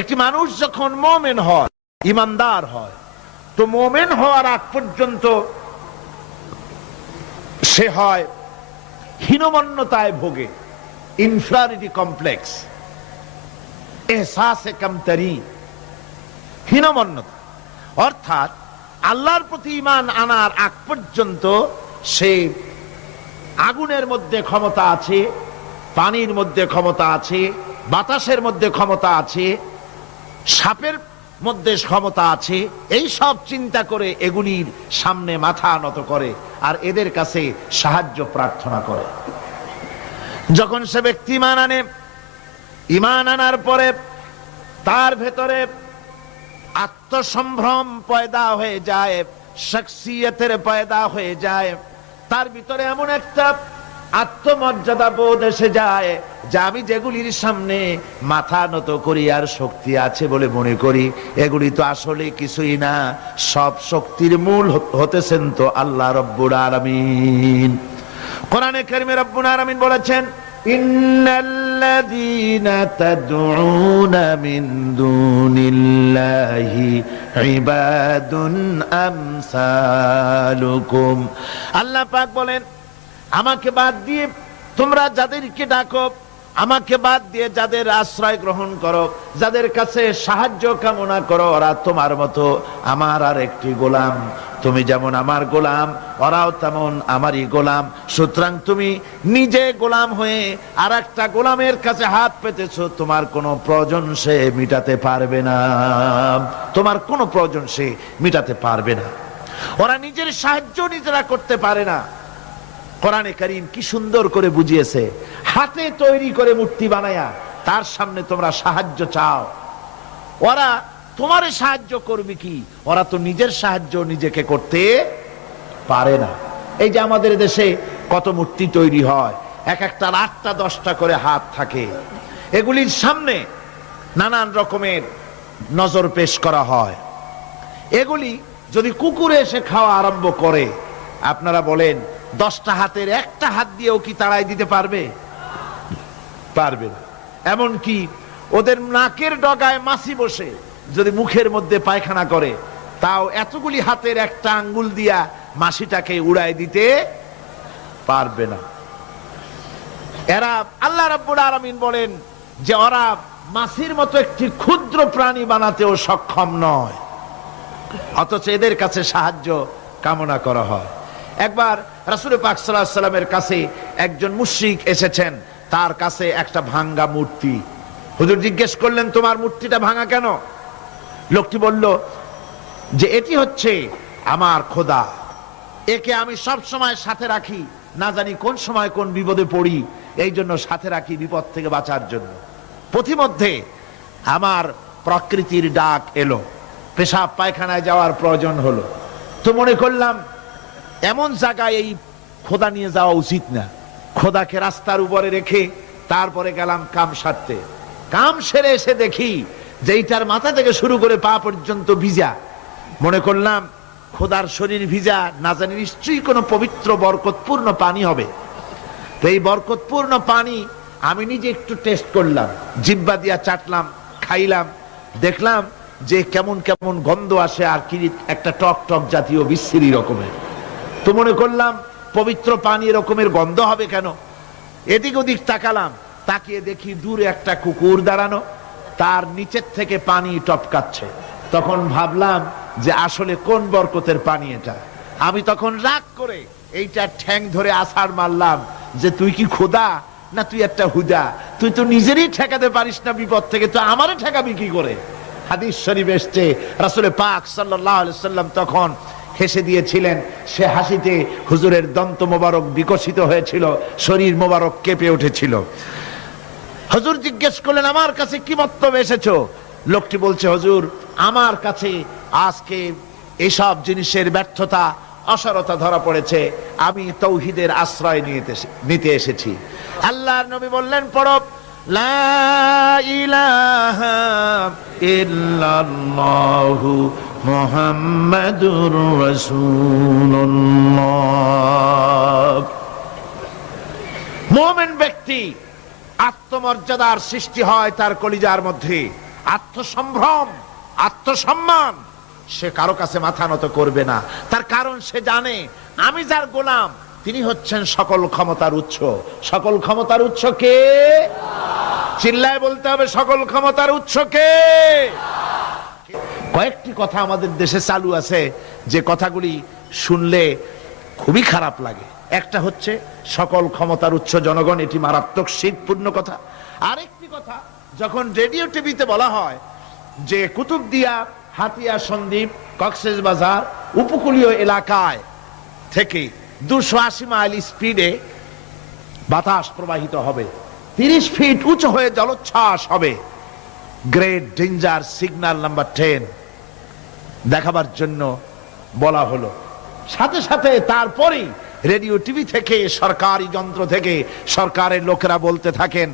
একটি মানুষ যখন মোমেন হয়, ইমানদার হয়, তো মোমেন হওয়ার আগ পর্যন্ত সে হয় হীনমন্যতায় ভোগে ইনফ্রারিটি কমপ্লেক্স এহসাসে কমতরি, হীনমন্যতা। অর্থাৎ আল্লাহর প্রতি ইমান আনার আগ পর্যন্ত সে আগুনের মধ্যে ক্ষমতা আছে, পানির মধ্যে ক্ষমতা আছে, বাতাসের মধ্যে ক্ষমতা আছে সাপের মধ্যে ক্ষমতা আছে, এই সব চিন্তা করে এগুলির সামনে মাথা নত করে আর এদের কাছে সাহায্য প্রার্থনা করে। যখন সে ব্যক্তি ইমান আনে, ইমান আনার পরে তার ভেতরে আত্মসম্ভ্রম পয়দা হয়ে যায়, শখসিয়তের পয়দা হয়ে যায়। তার ভিতরে এমন একটা আত্মমর্যাদা বোধ এসে যায় যে আমি যেগুলির সামনে মাথা নত করি আর শক্তি আছে বলে মনে করি, এগুলি তো আসলে কিছুই না। সব শক্তির মূল হতেছেন তো আল্লাহ রব্বুর আলামিন। কোরআনে কারিমে রব্বুল আলামিন বলেছেন আল্লাহ পাক বলেন আমাকে বাদ দিয়ে তোমরা যাদেরকে ডাকো, আমাকে বাদ দিয়ে যাদের আশ্রয় গ্রহণ করো, যাদের কাছে সাহায্য কামনা করো, ওরা তোমার মতো আমার আর একটি গোলাম। তুমি যেমন আমার গোলাম, ওরাও তেমন আমারই গোলাম। সুতরাং তুমি নিজে গোলাম হয়ে আর একটা গোলামের কাছে হাত পেতেছো, তোমার কোনো প্রয়োজন সে মিটাতে পারবে না। তোমার কোনো প্রয়োজন সে মিটাতে পারবে না। ওরা নিজের সাহায্য নিজেরা করতে পারে না। কোরআনে করিম কি সুন্দর করে বুঝিয়েছে। হাতে তৈরি করে মূর্তি বানায়া, তার সামনে তোমরা সাহায্য চাও। ওরা তোমারে সাহায্য করবে কি? ওরা তো নিজের সাহায্য নিজেকে করতে পারে না। এই যে আমাদের দেশে কত মূর্তি তৈরি হয়, এক একটা আটটা দশটা করে হাত থাকে। এগুলির সামনে নানান রকমের নজর পেশ করা হয়। এগুলি যদি কুকুরে এসে খাওয়া আরম্ভ করে, আপনারা বলেন দশটা হাতের একটা হাত দিয়েও কি তাড়াই দিতে পারবে? পারবে না। এমনকি ওদের নাকের ডগায় মাছি বসে যদি মুখের মধ্যে পায়খানা করে, তাও এতগুলি হাতের একটা আঙ্গুল দিয়া মাছিটাকে উড়াই দিতে পারবে না। এরা আল্লাহ রাব্বুল আলামিন বলেন যে ওরা মাছির মতো একটি ক্ষুদ্র প্রাণী বানাতেও সক্ষম নয়, অথচ এদের কাছে সাহায্য কামনা করা হয়। একবার রাসুল পাক সাল্লাহ সাল্লামের কাছে একজন মুশরিক এসেছেন, তার কাছে একটা ভাঙ্গা মূর্তি। হুজুর জিজ্ঞেস করলেন, তোমার মূর্তিটা ভাঙা কেন? লোকটি বলল, যে এটি হচ্ছে আমার খোদা। একে আমি সব সময় সাথে রাখি। না জানি কোন সময় কোন বিপদে পড়ি। এই জন্য সাথে রাখি বিপদ থেকে বাঁচার জন্য। পথিমধ্যে আমার প্রকৃতির ডাক এলো। পেশাব পায়খানায় যাওয়ার প্রয়োজন হলো। তো মনে করলাম এমন জায়গায় এই খোদা নিয়ে যাওয়া উচিত না। খোদাকে রাস্তার উপরে রেখে তারপরে গেলাম কাম সারতে। কাম সেরে এসে দেখি যে এইটার মাথা থেকে শুরু করে পা পর্যন্ত ভিজা। মনে করলাম খোদার শরীর ভিজা, না জানি নিশ্চয়ই কোনো পবিত্র, বরকতপূর্ণ পানি হবে। তো এই বরকতপূর্ণ পানি আমি নিজে একটু টেস্ট করলাম, জিব্বা দিয়া চাটলাম, খাইলাম। দেখলাম যে কেমন কেমন গন্ধ আসে আর কি, একটা টক টক জাতীয় বিশ্রী রকমের। তো মনে করলাম পবিত্র পানি এরকমের গন্ধ হবে কেন? এদিক ওদিক তাকালাম, তাকিয়ে দেখি দূরে একটা কুকুর দাঁড়ানো, তার নিচের থেকে পানি টপকাচ্ছে। তখন ভাবলাম যে আসলে কোন বরকতের পানি এটা? আমি তখন রাগ করে এইটা ঠ্যাং ধরে আছাড় মারলাম যে তুই কি খোদা না তুই একটা হুদা? তুই তো নিজেরই ঠেকাতে পারিস না বিপদ থেকে, তো আমারে ঠেকাবি কি করে? হাদিস শরীফ এসছে রাসূলে পাক আলাইহি সাল্লাম তখন হেসে দিয়েছিলেন। সে হাসিতে হুজুরের দন্ত মোবারক বিকশিত হয়েছিল, শরীর মোবারক কেঁপে উঠেছিল। হুজুর জিজ্ঞেস করলেন, আমার কাছে কি বক্তব্য এসেছ? লোকটি বলছে, হুজুর, আমার কাছে আজকে এসব জিনিসের ব্যর্থতা, অসারতা ধরা পড়েছে। আমি তৌহিদের আশ্রয় নিতে এসেছি। আল্লাহর নবী বললেন পড়ব লা ইলাহা ইল্লাল্লাহু মুহাম্মাদুর রাসূলুল্লাহ। মোমেন ব্যক্তি আত্মমর্যাদার সৃষ্টি হয় তার কলিজার মধ্যে। আত্মসম্ভ্রম, আত্মসম্মান সে কারও কাছে মাথা নত করবে না। তার কারণ সে জানে, আমি যার গোলাম, তিনি হচ্ছেন সকল ক্ষমতার উৎস। সকল ক্ষমতার উৎস কে? চিল্লায় বলতে হবে, সকল ক্ষমতার উৎস কে? কয়েকটি কথা আমাদের দেশে চালু আছে, যে কথাগুলি শুনলে খুবই খারাপ লাগে। একটা হচ্ছে, সকল ক্ষমতার উচ্চ জনগণ, এটি মারাত্মক শীতপূর্ণ কথা। আরেকটি কথা, যখন রেডিও টিভিতে বলা হয় যে কুতুবদিয়া, হাতিয়া, সন্দ্বীপ, কক্সেস বাজার, উপকূলীয় এলাকায় থেকে দুশো আশি মাইল স্পিডে বাতাস প্রবাহিত হবে, তিরিশ ফিট উঁচু হয়ে জলোচ্ছ্বাস হবে। Great danger signal number ten. দেখাবার জন্য বলা হলো। সাথে সাথে তারপরেই রেডিও টিভি থেকে, সরকারি যন্ত্র থেকে, সরকারের লোকেরা বলতে থাকেন,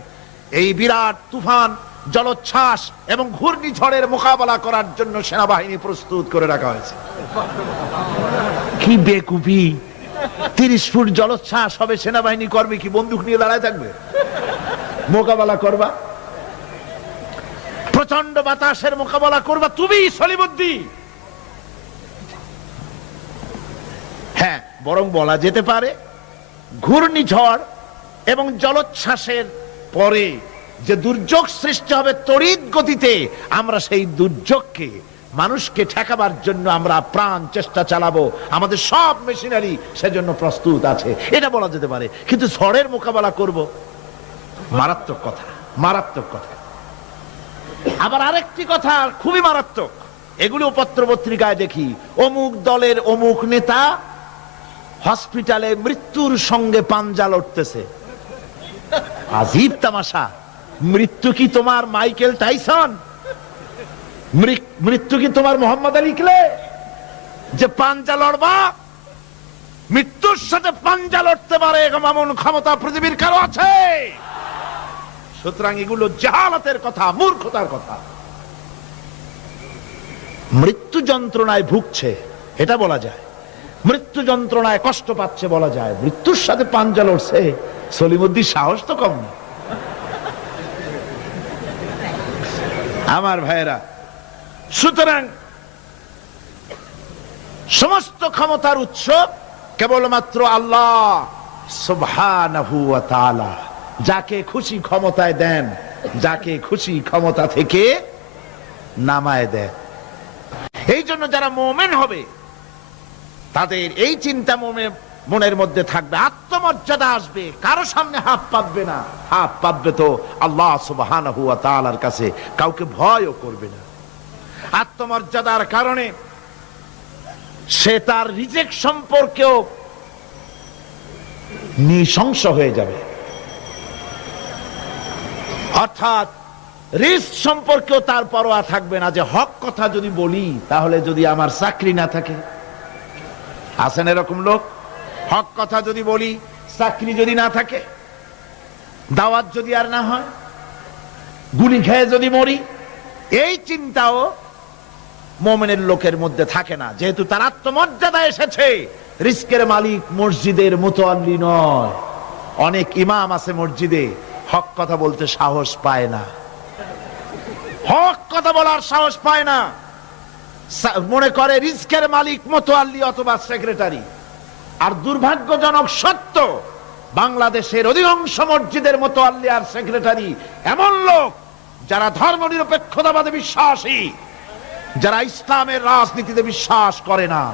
এই বিরাট তুফান, জলোচ্ছ্বাস এবং ঘূর্ণিঝড়ের মোকাবেলা করার জন্য সেনাবাহিনী প্রস্তুত করে রাখা হয়েছে। কি বেকুপি! তিরিশ ফুট জলোচ্ছ্বাস হবে, সেনাবাহিনী করবে কি বন্দুক নিয়ে দাঁড়ায় থাকবে? মোকাবেলা করবা? প্রচণ্ড বাতাসের মোকাবেলা করবা? তুমি সলিমুদ্দি হ্যাঁ বরং বলা যেতে পারে, ঘূর্ণিঝড় এবং জলোচ্ছ্বাসের পরে যে দুর্যোগ সৃষ্টি হবে তড়িৎ গতিতে, আমরা সেই দুর্যোগকে, মানুষকে ঠেকাবার জন্য আমরা প্রাণ চেষ্টা চালাবো। আমাদের সব মেশিনারি সেজন্য প্রস্তুত আছে। এটা বলা যেতে পারে। কিন্তু ঝড়ের মোকাবেলা করব। মারাত্মক কথা মারাত্মক কথা। আবার আরেকটি কথা, খুবই মারাত্মক। এগুলো পত্র পত্রিকায় দেখি। অমুক দলের অমুক নেতা হসপিটালে মৃত্যুর সঙ্গে পাঞ্জা লড়তেছে। আজীব তামাশা। মৃত্যু কি তোমার মাইকেল টাইসন? মৃত্যু কি তোমার মোহাম্মদ আলী ক্লে? যে পাঞ্জা লড়বা? মৃত্যুর সাথে পাঞ্জা লড়তে পারে এমন ক্ষমতা পৃথিবীর কারও আছে? সুতরাং এগুলো জাহালাতের কথা, মূর্খতার কথা। মৃত্যু যন্ত্রণায় ভুগছে, এটা বলা যায়। মৃত্যু যন্ত্রণায় কষ্ট পাচ্ছে বলা যায়। মৃত্যুর সাথে পাঞ্জা লড়ছে। সলিমুদ্দিন সাহস তো কম। না আমার ভাইয়েরা, সুতরাং সমস্ত ক্ষমতার উৎস কেবলমাত্র আল্লাহ যাকে খুশি ক্ষমতায় দেন, যাকে খুশি ক্ষমতা থেকে নামায় দেন। এই জন্য যারা মোমেন হবে তাদের এই চিন্তা মনে, মনের মধ্যে থাকবে, আত্মমর্যাদা আসবে, কারও সামনে হাত পাতবে না। হাত পাতবে তো আল্লাহ সুবহানাহু ওয়া তাআলার কাছে, কাউকে ভয়ও করবে না। আত্মমর্যাদার কারণে সে তার রিজেক্ট সম্পর্কেও নৃশংস হয়ে যাবে। অর্থাৎ রিস্ক সম্পর্কেও তার পরোয়া থাকবে না যে হক কথা যদি বলি, তাহলে যদি আমার চাকরি না থাকে আছেন এরকম লোক? হক কথা যদি বলি, চাকরি যদি না থাকে, দাওয়াত যদি আর না হয়, গুলি খেয়ে যদি মরি, এই চিন্তাও মোমেনের লোকের মধ্যে থাকে না। যেহেতু তার আত্মমর্যাদা এসেছে, রিস্কের মালিক মসজিদের মোতোয়াল্লি নয়। অনেক ইমাম আছে মসজিদে, হক কথা বলতে সাহস পায় না। হক কথা বলার সাহস পায় না। মনে করে রিস্কের মালিক মোতোয়াল্লি অথবা সেক্রেটারি। আর দুর্ভাগ্যজনক সত্য, বাংলাদেশের অধিকাংশ মসজিদের মোতোয়াল্লি আর সেক্রেটারি এমন লোক যারা ধর্ম নিরপেক্ষতাবাদে বিশ্বাসী, যারা ইসলামের রাজনীতিতে বিশ্বাস করে না।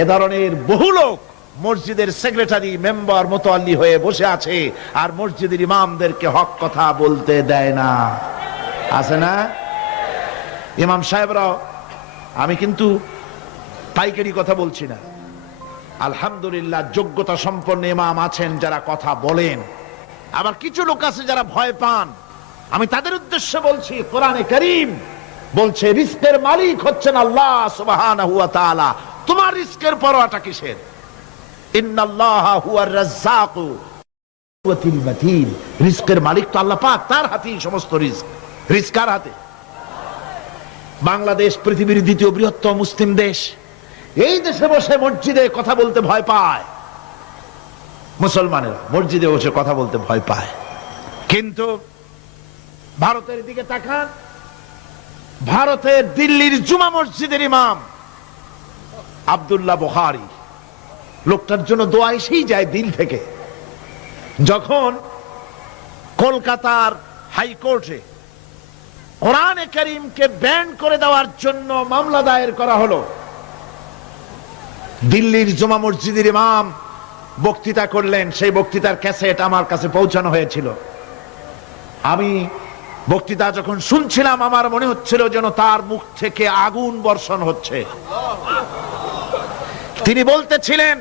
এ ধরনের বহু লোক মসজিদের সেক্রেটারি, মেম্বার, মোতোয়াল্লি হয়ে বসে আছে আর মসজিদের ইমামদেরকে হক কথা বলতে দেয় না। আছে না? ইমাম সাহেবরাও আমি কিন্তু পাইকারি কথা বলছি না। আলহামদুলিল্লাহ, যোগ্যতা সম্পন্ন ইমাম আছেন যারা কথা বলেন। আবার কিছু লোক আছে যারা ভয় পান। আমি তাদের উদ্দেশ্যে বলছি, কোরআনে করিম বলছে রিস্কের মালিক হচ্ছেন আল্লাহ তাআলা। তোমার রিস্কের পরোয়াটা কিসের? রিস্কের মালিক তো আল্লাহ পাক, তার হাতেই সমস্ত রিস্ক রিস্ক কার হাতে? বাংলাদেশ পৃথিবীর দ্বিতীয় বৃহত্তম মুসলিম দেশ। এই দেশে বসে মসজিদে কথা বলতে ভয় পায়। মুসলমানেরা মসজিদে বসে কথা বলতে ভয় পায়। কিন্তু ভারতের দিকে তাকান। ভারতের দিল্লির জুমা মসজিদের ইমাম আব্দুল্লাহ বুখারী। লোকটার জন্য দোয়া এসেই যায় দিল থেকে। যখন কলকাতার হাইকোর্টে কোরআনে করিমকে ব্যান করে দেওয়ার জন্য মামলা দায়ের করা হলো। দিল্লির জমা মসজিদের ইমাম বক্তৃতা করলেন, সেই বক্তৃতার ক্যাসেট আমার কাছে পৌঁছানো হয়েছিল। আমি বক্তৃতা যখন শুনছিলাম, আমার মনে হচ্ছিল যেন তার মুখ থেকে আগুন বর্ষণ হচ্ছে। তিনি বলতেছিলেন,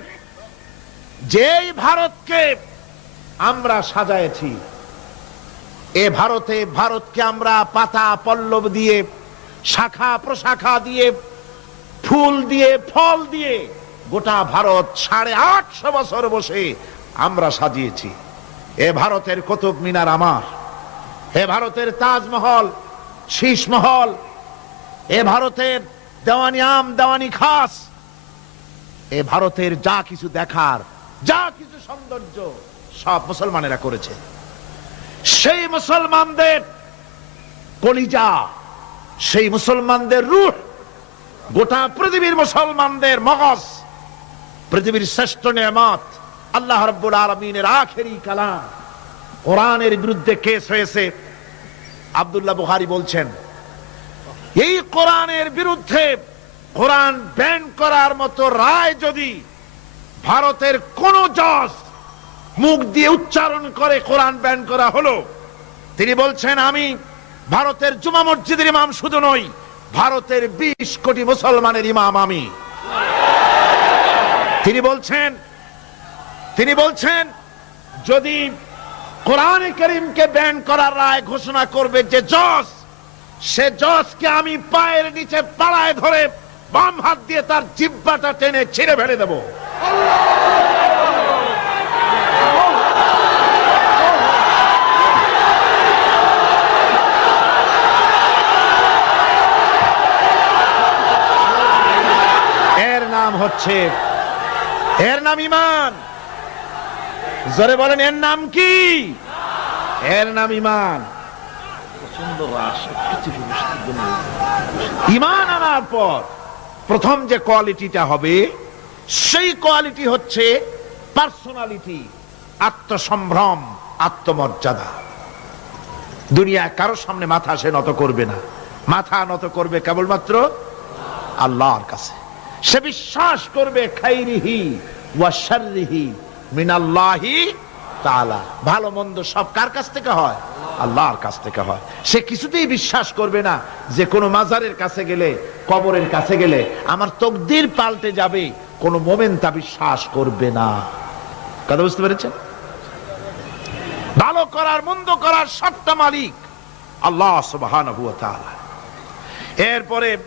যেই ভারতকে আমরা সাজায়েছি এ ভারতে, ভারতকে আমরা পাতা, পল্লব দিয়ে, শাখা, প্রশাখা দিয়ে, ফুল দিয়ে, ফল দিয়ে গোটা ভারত সাড়ে আটশো বছর বসে আমরা সাজিয়েছি। এ ভারতের কুতুব মিনার আমার, এ ভারতের তাজমহল, শীষমহল, এ ভারতের দেওয়ানি আম, দেওয়ানি খাস, এ ভারতের যা কিছু দেখার, যা কিছু সৌন্দর্য সব মুসলমানেরা করেছে। সেই মুসলমানদের কলিজা, সেই মুসলমানদের রূহ, গোটা পৃথিবীর মুসলমানদের মগজ, পৃথিবীর শ্রেষ্ঠ নেয়ামত, আল্লাহ রব্বুল আলমিনের আখেরি কালাম। কোরআনের বিরুদ্ধে কেস হয়েছে। আবদুল্লাহ বুহারি বলছেন, এই কোরআনের বিরুদ্ধে কোরআন ব্যান করার মতো রায় যদি ভারতের কোন জজ মুখ দিয়ে উচ্চারণ করে কোরআন ব্যান করা হলো। তিনি বলছেন, আমি ভারতের জুমা মসজিদের ইমাম শুধু নই, ভারতের বিশ কোটি মুসলমানের ইমাম আমি। তিনি বলছেন তিনি বলছেন, যদি কোরআন করিমকে ব্যান করার রায় ঘোষণা করবে যে জজ, সে জজকে আমি পায়ের নিচে পাড়ায় ধরে বাম হাত দিয়ে তার জিব্বাটা টেনে ছিঁড়ে ফেলে দেবো। এর হচ্ছে। এর নাম ইমান। জোরে বলেন, এর নাম কি? এর নাম ইমান। ইমান আনার পর প্রথম যে কোয়ালিটিটা হবে, সেই কোয়ালিটি হচ্ছে পার্সোনালিটি, আত্মসম্ভ্রম, আত্মমর্যাদা। দুনিয়ায় কারোর সামনে মাথা সে নত করবে না। মাথা নত করবে কেবলমাত্র আল্লাহর কাছে। সে বিশ্বাস করবে খাইরিহি ওয়া শাররিহি মিনাল্লাহি তাআলা। ভালো মন্দ সব কার কাছ থেকে হয়? আল্লাহর কাছ থেকে হয়। সে কিছুতেই বিশ্বাস করবে না যে কোনো মাজারের কাছে গেলে, কবরের কাছে গেলে আমার তকদির পাল্টে যাবে, কোনো মোমেন তা বিশ্বাস করবে না। কথা বুঝতে পেরেছেন? ভালো করার, মন্দ করার সবটা মালিক আল্লাহ তাআলা। এরপরে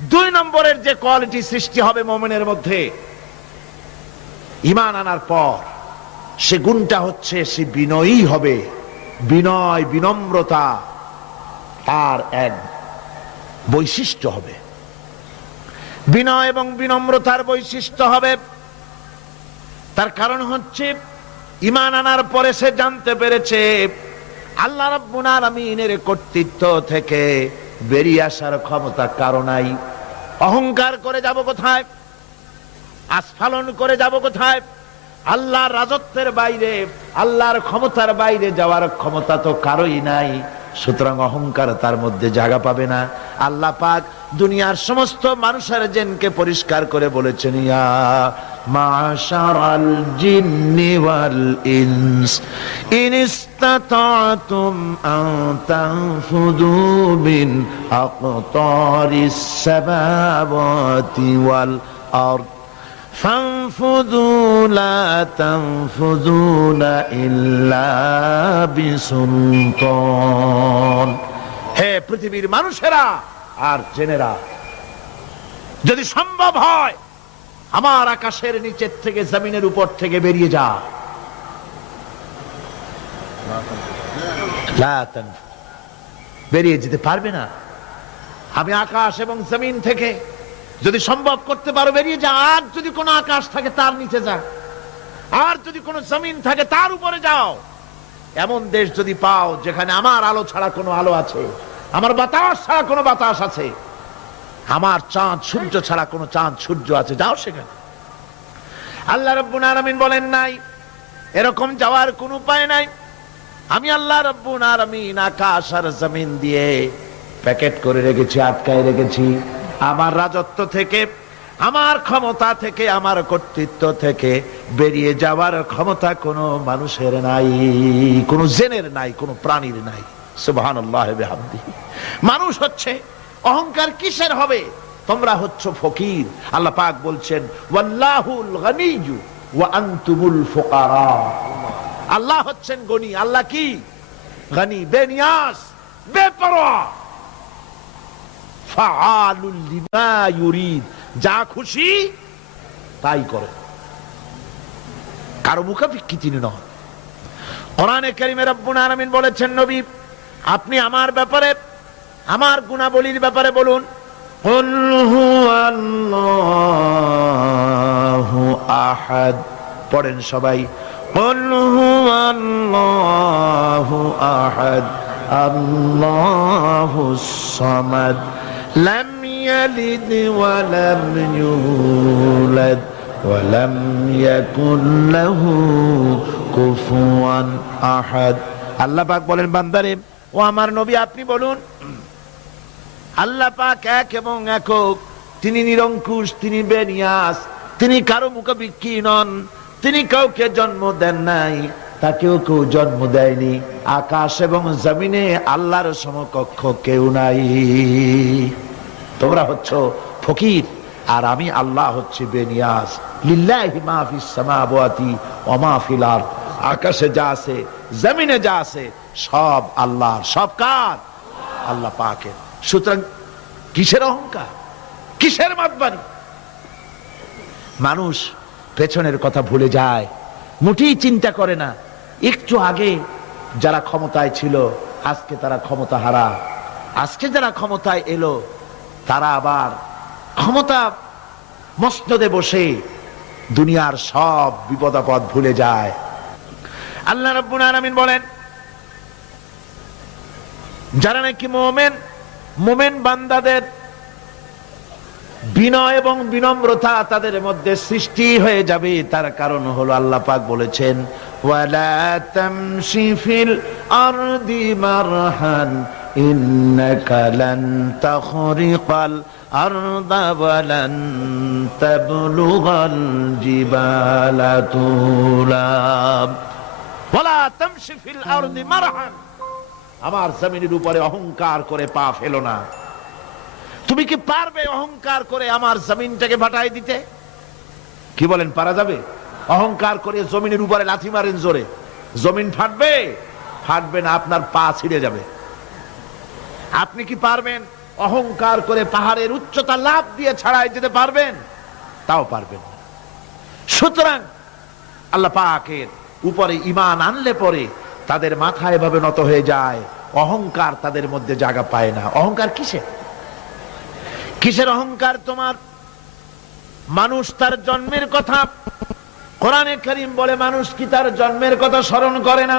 দুই নম্বরের যে কোয়ালিটি সৃষ্টি হবে মোমেনের মধ্যে, ইমান আনার পর সে গুণটা হচ্ছে, সে বিনয়ী হবে। বিনয়, বিনম্রতা তার এক বৈশিষ্ট্য হবে। বিনয় এবং বিনম্রতার বৈশিষ্ট্য হবে, তার কারণ হচ্ছে ইমান আনার পরে সে জানতে পেরেছে, আল্লাহ রাব্বুল আলামিনের কর্তৃত্ব থেকে বেরিয়ে আসার ক্ষমতা কারও নাই। অহংকার করে যাব কোথায়? আস্ফালন করে যাব কোথায়? আল্লাহর রাজত্বের বাইরে, আল্লাহর ক্ষমতার বাইরে যাওয়ার ক্ষমতা তো কারোই নাই। সুতরাং অহংকার তার মধ্যে জায়গা পাবে না। আল্লাহ পাক দুনিয়ার সমস্ত মানুষের জেনকে পরিষ্কার করে বলেছেন, ইয়া মাশারাল জিন্নি ওয়াল ইনস, ইন ইসতাতাতুম আন তানফুদু মিন আকতারিস সামাওয়াতি ওয়াল আরদ। ইল্লা হে পৃথিবীর মানুষেরা আর জেনেরা, যদি সম্ভব হয়, আমার আকাশের নিচের থেকে জমিনের উপর থেকে বেরিয়ে যা। বেরিয়ে যেতে পারবে না। আমি আকাশ এবং জমিন থেকে যদি সম্ভব করতে পারো, বেরিয়ে যা আর যদি কোনো আকাশ থাকে, তার নিচে যা আর যদি কোনো জমিন থাকে, তার উপরে যাও। এমন দেশ যদি পাও, যেখানে আমার আলো ছাড়া কোনো আলো আছে, আমার বাতাস ছাড়া কোনো বাতাস আছে, আমার চাঁদ, সূর্য ছাড়া কোনো চাঁদ, সূর্য আছে, যাও সেখানে। আল্লাহ রব্বুল আলামিন বলেন, নাই, এরকম যাওয়ার কোন উপায় নাই। আমি আল্লাহ রব্বুল আলামিন আকাশ আর জমিন দিয়ে প্যাকেট করে রেখেছি, আটকায় রেখেছি। আমার রাজত্ব থেকে, আমার ক্ষমতা থেকে, আমার কর্তৃত্ব থেকে বেরিয়ে যাওয়ার ক্ষমতা কোনো মানুষের নাই, কোনো জেনের নাই, কোনো প্রাণীর নাই। মানুষ হচ্ছে, অহংকার কিসের হবে? তোমরা হচ্ছ ফকির। আল্লাহ পাক বলছেন আল্লাহ হচ্ছেন গনি। আল্লাহ কি? গনি বেনিয়াস বেপরোয়া। যা খুশি তাই করে কারো মুখাপেক্ষী তিনি নন কোরআনে কারিমে রব্বুল আলামিন বলেছেন নবী আপনি আমার ব্যাপারে আমার গুণাবলীর ব্যাপারে বলুন قل هو الله أحد পড়েন সবাই قل هو الله أحد الله الصمد لم يلد ولم يولد ولم يكن له كفوا أحد আল্লাহ পাক বলেন বান্দারে ও আমার নবী আপনি বলুন আল্লাহ পাক এক এবং একক তিনি নিরঙ্কুশ তিনি বেনিয়াস তিনি কারো মুখাবিক্ষি নন তিনি কাউকে জন্ম দেন নাই তাকেও কেউ জন্ম দেয়নি আকাশ এবং জমিনে আল্লাহর সমকক্ষ কেউ নাই তোমরা হচ্ছ ফকির, আর আমি আল্লাহ হচ্ছে বেনিয়াস লিল্লাহি মা ফিস সামাওয়াতি ওয়া মা ফিল আরদ। আকাশে যা আছে, জমিনে যা আছে, সব আল্লাহর, সব কার? আল্লাহ পাকের। সুতরাং কিসের অহংকার? কিসের মাতবানি মানুষ পেছনের কথা ভুলে যায়, মোটেই চিন্তা করে না। একটু আগে যারা ক্ষমতায় ছিল, আজকে তারা ক্ষমতা হারা আজকে যারা ক্ষমতায় এলো তারা আবার ক্ষমতা মসনদে বসে দুনিয়ার সব বিপদাপদ ভুলে যায়। আল্লাহ রাব্বুল আলামিন বলেন, যারা নাকি মোমেন মোমেন বান্দাদের বিনয় এবং বিনম্রতা তাদের মধ্যে সৃষ্টি হয়ে যাবে, তার কারণ হলো আল্লাহ পাক বলেছেন, ওয়ালা তামশি ফিল আরদি মারহান ইন্নাকা লান তাখরিকাল আরদা ওয়ালান তাবলুগাল জিবালা তুলাব ওয়ালা তামশি ফিল আরদি মারহান আমার জমিনের উপরে অহংকার করে পা ফেলো না। তুমি কি পারবে অহংকার করে আমার জমিনটাকে ভাটাই দিতে? কি বলেন, পারা যাবে? অহংকার করে জমিনের উপরে লাথি মারেন জোরে। জমিন ফাটবে ফাটবে না, আপনার পা ছিঁড়ে যাবে। আপনি কি পারবেন? অহংকার করে পাহাড়ের উচ্চতা লাভ দিয়ে ছাড়াই যেতে পারবেন? তাও পারবেন সুতরাং আল্লাহ পাকের উপরে ইমান আনলে পরে তাদের মাথা এভাবে নত হয়ে যায়, অহংকার তাদের মধ্যে জায়গা পায় না। অহংকার কিসে কিসের অহংকার তোমার? মানুষ তার জন্মের কথা, কোরআনে করিম বলে মানুষ কি তার জন্মের কথা স্মরণ করে না?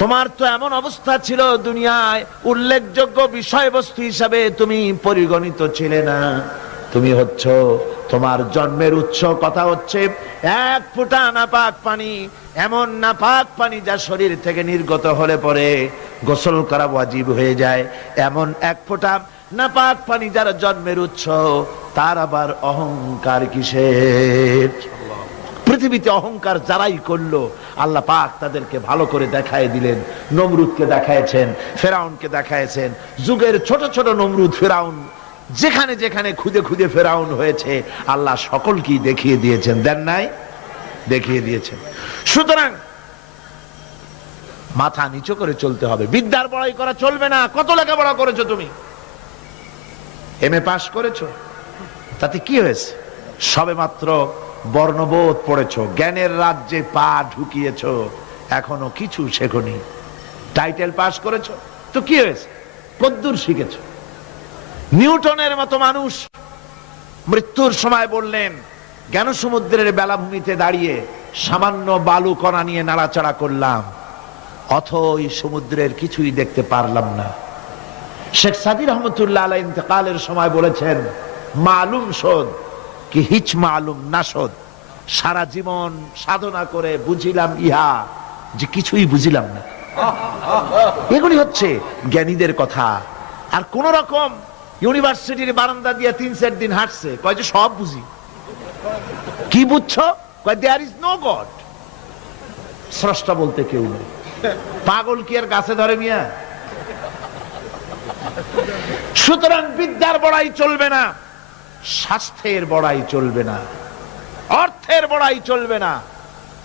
তোমার তো এমন অবস্থা ছিল দুনিয়ায়, উল্লেখযোগ্য বিষয়বস্তু হিসাবে তুমি পরিগণিত ছিলে না। তুমি হচ্ছ, তোমার জন্মের উৎস কথা হচ্ছে এক ফুটা নাপাক পানি, এমন নাপাক পানি যা শরীর থেকে নির্গত হলে পরে গোসল করা ওয়াজিব হয়ে যায়। এমন এক ফোঁটা নাপাক পানি যার জন্মের উৎস, তার আবার অহংকার কিসের? পৃথিবীতে অহংকার যারাই করল, আল্লাহ পাক তাদেরকে ভালো করে দেখায় দিলেন, নমরুদকে দেখায়ছেন, ফেরাউনকে দেখায়ছেন। যুগের ছোট ছোট নমরুদ ফেরাউন, যেখানে যেখানে খুদে খুদে ফেরাউন হয়েছে, আল্লাহ সকলকেই দেখিয়ে দিয়েছেন। দেন নাই? দেখিয়ে দিয়েছেন। সুতরাং মাথা নিচু করে চলতে হবে। বিদ্যার বড়াই করা চলবে না। কত লেখাপড়া করেছ তুমি? এম এ পাশ করেছ? তাতে কি হয়েছে? সবে মাত্র বর্ণবোধ পড়েছো, জ্ঞানের রাজ্যে পা ঢুকিয়েছো, এখনও কিছু শেখনি। টাইটেল পাস করেছ? তো কি হয়েছে? কদ্দুর শিখেছো। নিউটনের মতো মানুষ মৃত্যুর সময় বললেন জ্ঞান সমুদ্রের বেলাভূমিতে দাঁড়িয়ে সামান্য বালু কণা নিয়ে নাড়াচাড়া করলাম, অথই সমুদ্রের কিছুই দেখতে পারলাম না। শেখ সাদির রহমতুল্লাহ আলাই ইন্তেকালের সময় বলেছেন, মালুম শোধ কি হিচ মালুম না শোধ সারা জীবন সাধনা করে বুঝিলাম ইহা যে কিছুই বুঝিলাম না। এগুলি হচ্ছে জ্ঞানীদের কথা। আর কোন রকম ইউনিভার্সিটির বারান্দা দিয়ে তিন চার দিন হাঁটছে, কয় যে সব বুঝি। কি বুঝছ? কয় দেয়ার ইজ নো গড স্রষ্টা বলতে কেউ নেই। পাগল কি আর গাছে ধরে মিয়া? সুতরাং বিদ্যার বড়াই চলবে না। স্বাস্থ্যের বড়াই চলবে না, অর্থের বড়াই চলবে না।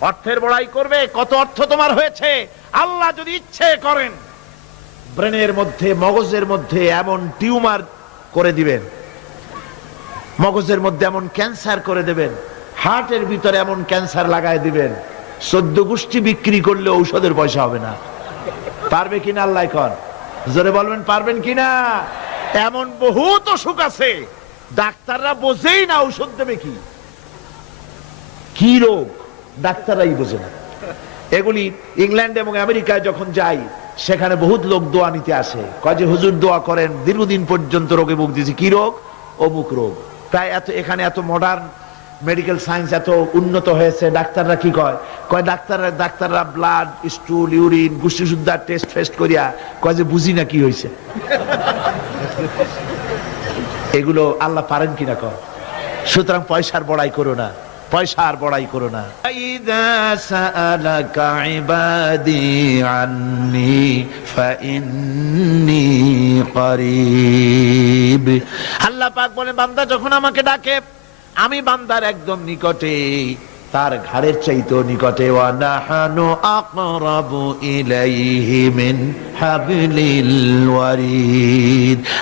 অর্থের বড়াই করবে, কত অর্থ তোমার হয়েছে? আল্লাহ যদি ইচ্ছে করেন, ব্রেনের মধ্যে, মগজের মধ্যে এমন টিউমার করে দিবেন, মগজের মধ্যে এমন ক্যান্সার করে দেবেন, হার্টের ভিতরে এমন ক্যান্সার লাগায় দিবেন সদ্য গোষ্ঠী বিক্রি করলে ঔষধের পয়সা হবে না। পারবে কিনা আল্লাহ কর জোরে বলবেন, পারবেন কিনা? এমন বহুত অসুখ আছে ডাক্তাররা বোঝেই না ঔষধ দেবে কি। রোগ? ডাক্তাররাই বোঝে না। এগুলি ইংল্যান্ড এবং আমেরিকায় যখন যাই, সেখানে বহুত লোক দোয়া নিতে আসে। কয় হুজুর দোয়া করেন, দীর্ঘদিন পর্যন্ত রোগে ভুগতেছি কি রোগ? অমুক রোগ। প্রায় এত, এখানে এত মডার্ন মেডিকেল সায়েন্স এত উন্নত হয়েছে, ডাক্তাররা কি কয়? কয় ডাক্তাররা ডাক্তাররা ব্লাড স্টুল ইউরিন গুষ্টি টেস্ট ফেস্ট করিয়া কয় যে, বুঝি না কি হয়েছে এগুলো আল্লাহ পারেন কিনা কর সুতরাং পয়সার বড়াই করো না পয়সার বড়াই করো না। আল্লাহ পাক বলে বান্দা যখন আমাকে ডাকে আমি বান্দার একদম নিকটে তার ঘাড়ের চাইতেও নিকটে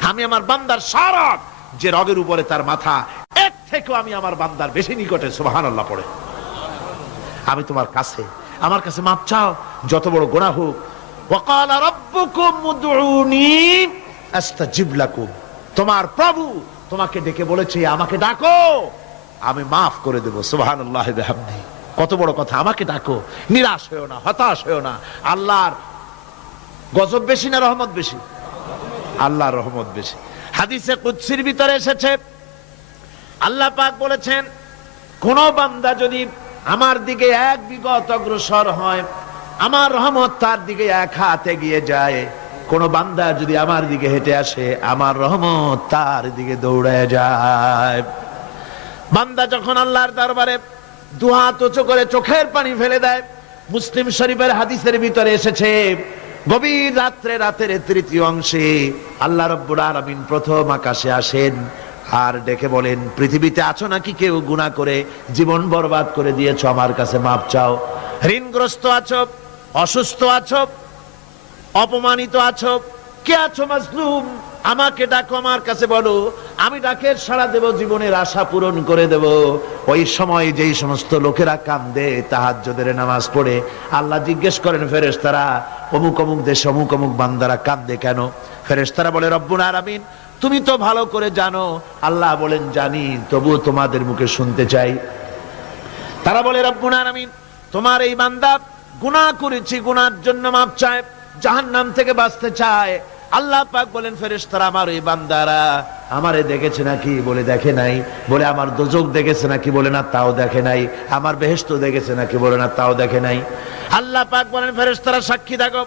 আমি আমার বান্দার সারা যে রগের উপরে তার মাথা এক থেকেও আমি আমার বান্দার বেশি নিকটে সোহান আল্লাহ পড়ে। আমি তোমার কাছে, আমার কাছে মাপ চাও, যত বড় গোনা হোক। তোমার প্রভু তোমাকে ডেকে বলেছে, আমাকে ডাকো। আমি মাফ করে দেবো সোহান কত বড় কথা, আমাকে ডাকো। নিরাশ হয়েও না, হতাশ হয়েও না। আল্লাহর গজব বেশি না রহমত বেশি? আল্লাহর রহমত বেশি। হাদিসে কুৎসির ভিতরে এসেছে। আল্লাহ পাক বলেছেন, কোন বান্দা যদি আমার দিকে এক বিগত অগ্রসর হয়, আমার রহমত তার দিকে এক হাতে গিয়ে যায়, কোন বান্দা যদি আমার দিকে হেঁটে আসে, আমার রহমত তার দিকে দৌড়ে যায়। বান্দা যখন আল্লাহর দরবারে দুহাত উঁচু করে চোখের পানি ফেলে দেয়, মুসলিম শরীফের হাদিসের ভিতরে এসেছে গভীর রাত্রে রাতের তৃতীয় অংশে আল্লাহ রব্বুর আলামিন প্রথম আকাশে আসেন আর ডেকে বলেন, পৃথিবীতে আছো নাকি কেউ গুণা করে জীবন বরবাদ করে দিয়েছ? আমার কাছে মাপ চাও। ঋণগ্রস্ত আছো? অসুস্থ আছো? অপমানিত আছো? কে আছো মাজলুম? আমাকে ডাকো আমার কাছে বলো, আমি ডাকের সাড়া দেব, জীবনের আশা পূরণ করে দেব। ওই সময় যেই সমস্ত লোকেরা কান্দে, তাহাজ্জুদের নামাজ পড়ে, আল্লাহ জিজ্ঞেস করেন, ফেরেশতারা, অমুক অমুক দেশে অমুক অমুক বান্দারা কান্দে কেন? ফেরেশতারা বলে, রব্বুল আলামিন, তুমি তো ভালো করে জানো। আল্লাহ বলেন, জানি, তবুও তোমাদের মুখে শুনতে চাই। তারা বলে, রব্বুল আলামিন, তোমার এই বান্দা গুনাহ করেছি গুনার জন্য মাপ চায়, জাহান্নাম থেকে বাঁচতে চায়। আল্লাহ পাক বলেন, ফেরেশতারা আমার এই বান্দারা আমারে দেখেছে নাকি? বলে, দেখে নাই। বলে, আমার দোজক দেখেছে নাকি? বলে, না, তাও দেখে নাই। আমার বেহেস্ত দেখেছে নাকি? বলে, না, তাও দেখে নাই। আল্লাহ পাক বলেন, ফেরেশতারা, সাক্ষী থাকো।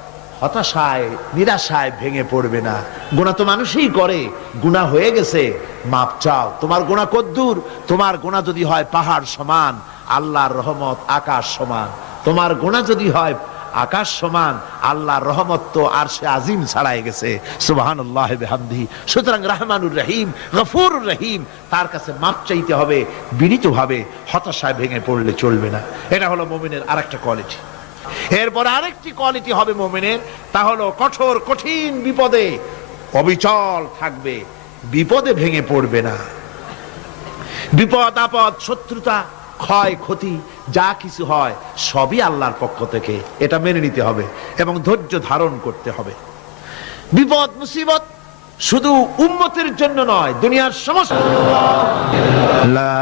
হতাশায়, নিরাশায় ভেঙে পড়বে না। গুণা তো মানুষই করে। গুণা হয়ে গেছে, মাপ চাও। তোমার গুণা কদ্দূর, তোমার গুণা যদি হয় পাহাড় সমান, আল্লাহর রহমত আকাশ সমান। তোমার গুণা যদি হয় আকাশ সমান, আল্লাহর রহমত তো আর সে আজিম ছাড়াই গেছে। বিহামদিহি সুতরাং রহমানুর রহিম, গফুরুর রহিম, তার কাছে মাপ চাইতে হবে, বিনীতভাবে হতাশায় ভেঙে পড়লে চলবে না। এটা হলো মুমিনের আরেকটা কোয়ালিটি। এরপর আরেকটি কোয়ালিটি হবে মোমেনের, তা হলো কঠোর, কঠিন বিপদে অবিচল থাকবে, বিপদে ভেঙে পড়বে না। বিপদ, আপদ, শত্রুতা, ক্ষয়, ক্ষতি, যা কিছু হয়, সবই আল্লাহর পক্ষ থেকে। এটা মেনে নিতে হবে এবং ধৈর্য ধারণ করতে হবে। বিপদ, মুসিবত শুধু উম্মতের জন্য নয়, দুনিয়ার সমস্ত লা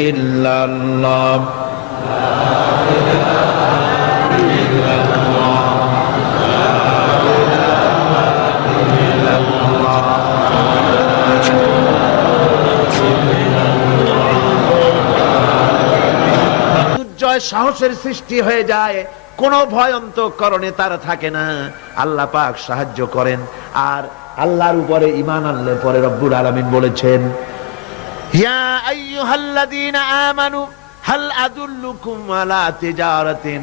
ইল্লাল্লাহ। দুর্জয় সাহসের সৃষ্টি হয়ে যায়, কোন ভয়ন্ত করণে তার থাকে না। আল্লাহ পাক সাহায্য করেন, আর আল্লাহর উপরে ইমান আনলে পরে রব্বুল আলমিন বলেছেন, ইয়া আইয়ুহাল্লাযীনা আমানু, হাল আদুল্লুকুম আলা তিজারাতিন।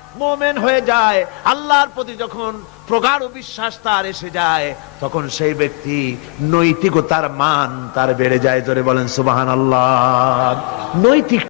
মোমেন হয়ে যায়, আল্লাহর প্রতি যখন প্রগাঢ় বিশ্বাস তার এসে যায়, তখন সেই ব্যক্তি নৈতিকতার মান তার বেড়ে যায়। ধরে বলেন সুবাহান আল্লাহ নৈতিক